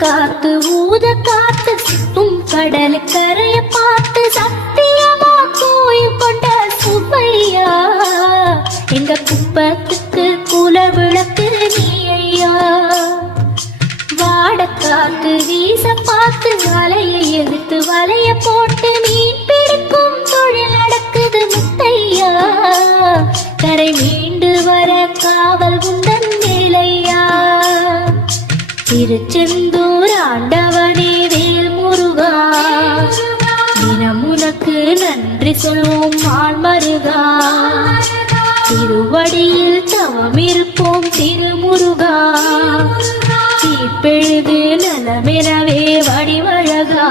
காத்து ஊத காத்து சிப்பும் கடல் கரைய பார்த்து சத்தியமா கோயில் கொண்ட சுப்பையா எங்க குப்பத்துக்கு குல விளக்கு நீ ஐயா. வாட காத்து வீச பார்த்து வலையை எடுத்து வலைய போட்டு மீன் பிடிக்கும் தொழில் நடக்குது முத்தையா. கரை மீண்டு வர காவல் உந்தன் வேலையா. திருச்செந்தூர் ஆண்டவனே வேல் முருகா தினம் உனக்கு நன்றி சொல்வோம் ஆள்மருகா. திருவடியில் தவம் இருப்போம் திருமுருகா. தீப்பெழுது நலமெனவே வடிவழகா.